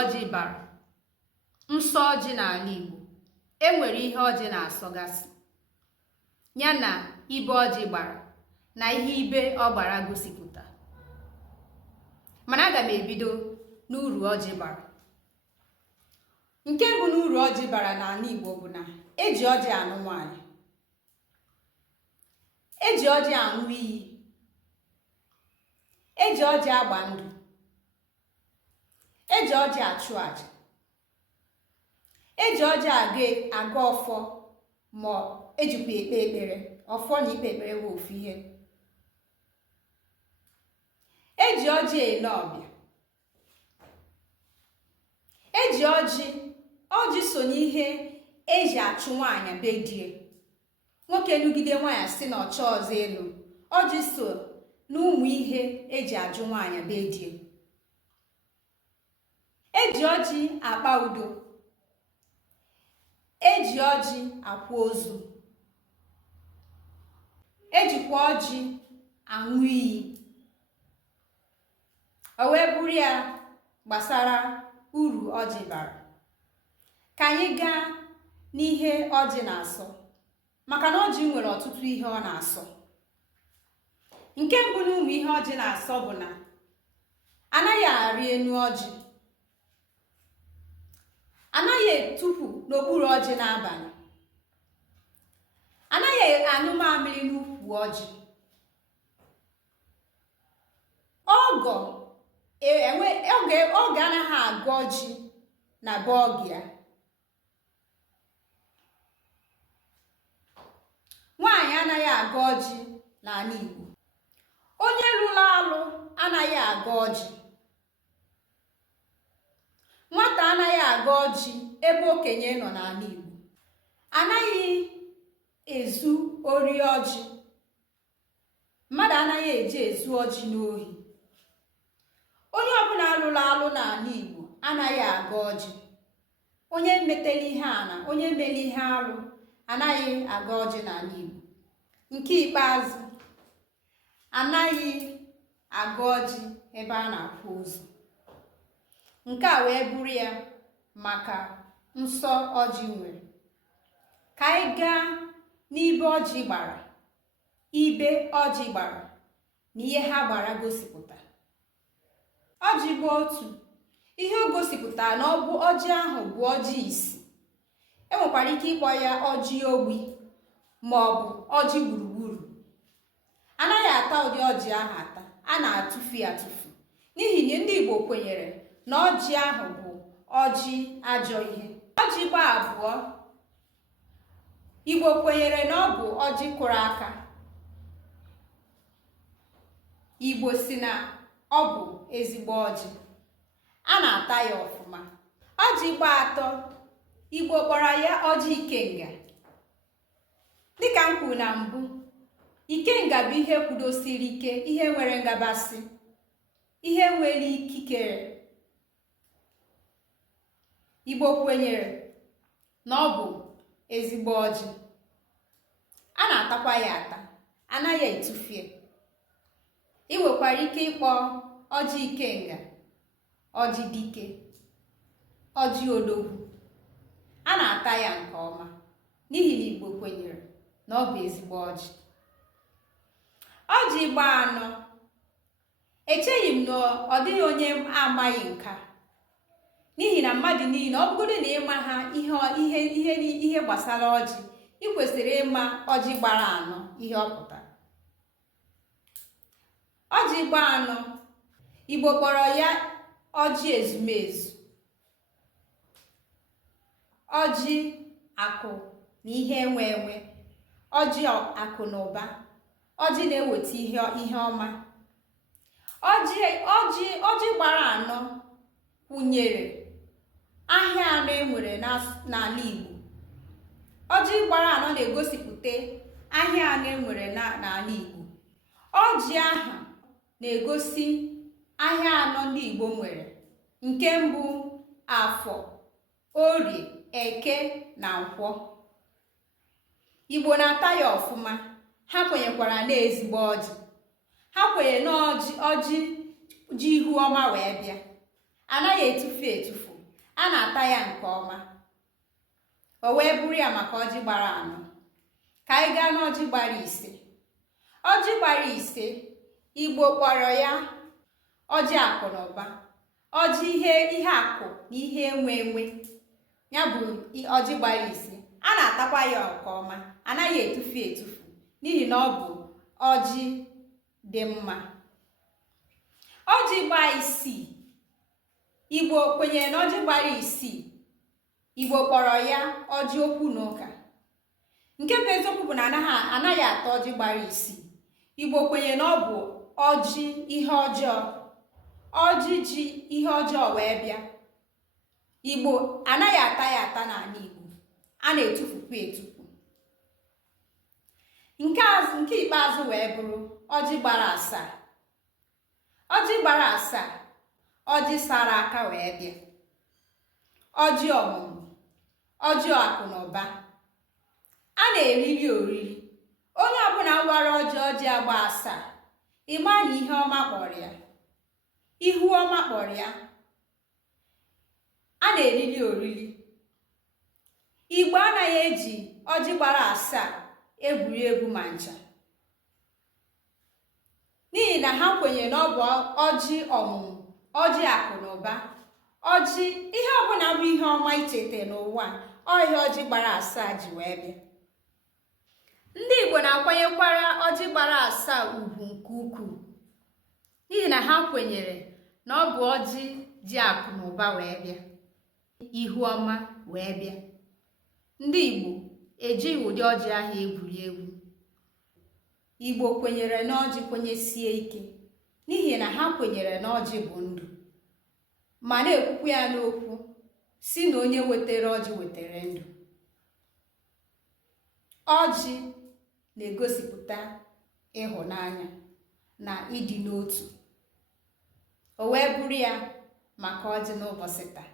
ọjị bara. Nsọ ọjị n'ala Igbo. Enwere ihe ọjị na-asọgasị, ya na ibe ọjị gbara na ihe ibe ọ gbara gosipụta. Mana aga m ebido n'uru ọjị bara. Nke bụ n'uru ọjị bara n'ala Igbo bụ na eji ọjị anụ nwaanyị, eji ọjị aṅụ iyi, eji ọjị agba ndụ, eji ọjị achụ aja, eji ọjị aga ọfọ, ma ejikwa ekpe ekpere. Ọfọ na ikpe ekpere bụ ofu ihe. Eji ọjị ele ọbịa, eji ọjị so n'ihe eji achụ nwaanyị be die. Nwoke nugide nwaanyị si na ọchọ ọzọ elu, ọjị so n'ụmụ ihe eji ajụ nwaanyị be die. Eji ọjị akpa udo, eji ọjị akwa ozu, ejikwa ọjị aṅụ iyi. O wee bụrụ ya gbasara uru ọjị bara. Ka anyị gaa n'ihe ọjị na-asọ, maka na ọjị nwere ọtụtụ ihe ọ na-asọ. Nke mbụ n'ụmụ ihe ọjị na-asọ bụ na anaghị arị enu ọjị, anaghị etupu n'okpuru ọjị n'abalị, anaghị anyụ mamịrị n'ukwu ọjị. Oge anaghị agụ ọjị na be ọgụ ya. Nwaanyị anaghị agụ ọjị n'ala Igbo. Onye lụrụ alụ anaghị agụ ọjị. Nwata anaghị agụ ọjị ebe okenye nọ n'ala Igbo. Anaghị ezu ori ọjị. Mmadụ anaghị eje ezu ọjị n'ohi. Onye ọbụla lụrụ alụ n'ala Igbo anaghị agụ ọjị. Onye metela ihe ana, onye mere ihe alụ anaghị agụ ọjị n'ala Igbo. Nke ikpeazụ, anaghị agụ ọjị ebe a na-akwa ozu. Nke a wee bụrụ ya maka nsọ ọjị nwere. Ka anyị gaa n'ibe ọjị gbara, ibe ọjị gbara na ihe ha gbara gosipụta. Ọjị bụ otu ihe o gosipụtara na ọ bụ ọjị ahụ bụ ọjị isi. Enwekwara ike ịkpọ ya ọjị ogbi ma ọ bụ ọjị gburugburu. Anaghị ata ụdị ọjị ahụ ata, a na-atụfu ya atụfu, n'ihi na ndị Igbo kwenyere na ọjị ahụ bụ ọjị ajọ ihe. Ọjị gba abụọ, Igbo kwenyere na ọ bụ ọjị kụrụ aka. Igbo si na ọ bụ ezigbo ọjị, a na-ata ya ọfụma. Ọjị gba atọ, Igbo kpọrọ ya ọjị ikenga. Dịka m kwuru na mbụ, ikenga bụ ihe kwudosiri ike, ihe nwere ngabasị, ihe nwere ikikere. Igbo kwenyere na ọ bụ ezigbo ọjị. A na-atakwa ya ata, anaghị etufie. Ị nwekwara ike ịkpọ ọjị ikenga ọjị dike, ọjị odogwu. A na-ata ya nke ọma n'ihi na Igbo kwenyere na ọ bụ ezigbo ọjị. Ọjị gba anọ, echeghị m na ọ dịghị onye amaghị nka, n'ihi na mmadụ niile, ọ bụgodị na ịma ha ihe gbasara ọjị, ị kwesịrị ịma ọjị gbara anọ ihe ọ pụtara. Ọjị gba anọ, Igbo kpọrọ ya ọjị ezumezu, ọjị akụ na ihe enwe enwe, ọjị akụ na ụba, ọjị na-eweta ihe ọma. Ọjị gbara anọ kwụnyere ahịa anọ enwere n'ala Igbo. Ọjị gbara anọ na-egosipụta ahịa anọ enwere n'ala Igbo. Ọjị ahụ na-egosi ahịa anọ ndị Igbo nwere. Nke mbụ, Afọ, Orie, Eke na Nkwọ. Igbo na-ata ya ọfụma. Ha kwenyekwara na ezigbo ọjị. Ha kwenye na ọjị ji ihu ọma wee bịa. anaghị etufu etufu, a na-ata ya nke ọma. O wee bụrụ ya maka ọjị gbara anọ. Ka anyị gaa n'ọjị gbara ise. Ọjị gbara ise, Igbo kpọrọ ya ọjị akụ na ụba, ọjị ihe akụ na ihe enwe enwe. Ya bụ ọjị gbara ise. A na-atakwa ya nke ọma, anaghị etufu etufu n'ihi na ọ bụ ọjị dị mma. Ọjị gbaa isii, Igbo kwenyere na ọjị gbara isii, Igbo kpọrọ ya ọjị okwu na ụka. Nke bụ eziokwu bụ na anaghị ata ọjị gbara isii. Igbo kwenyere na ọ bụ ọjị ihe ọjọọ, ọjị ji ihe ọjọọ wee bịa. Igbo anaghị ata ya ata n'ala Igbo, a na-etufukwa etufu. Nke ikpeazụ wee bụrụ ọjị gbara asaa. Ọjị gbara asaa, ọjị sara aka wee bịa, ọjị ọmụmụ, ọjị akụ na ụba. A na-eriri oriri. Onye ọbụla wara ọjị agba asaa, ịma na ihe ọma kpọrọ ya, ihu ọma kpọrọ ya. A na-eriri oriri. Igbo anaghị eji ọjị gbara asaa egwuri egwu ma ncha, n'ihi na ha kwenyere na ọ bụ ọjị ọmụmụ, ọjị akụ na ụba, ọjị ihe ọbụla bụ ihe ọma icheta n'ụwa. Ọhịa ọjị gbara asaa ji wee bịa. Ndị Igbo na-akwanyekwara ọjị gbara asaa ugwu nke ukwuu, n'ihi na ha kwenyere na ọ bụ ọjị ji akụ na ụba wee bịa, ihu ọma wee bịa. Ndị Igbo ejighị ụdị ọjị ahụ egwuri egwu. Igbo kwenyere na ọjị kwenyesie ike, n'ihi na ha kwenyere na ọjị bụ ndụ, ma na-ekwukwa ya n'okwu si na onye wetara ọjị wetara ndụ. Ọjị na-egosipụta ịhụnanya na ịdị n'otu. O wee bụrụ ya maka ọjị n'ụbọchị taa.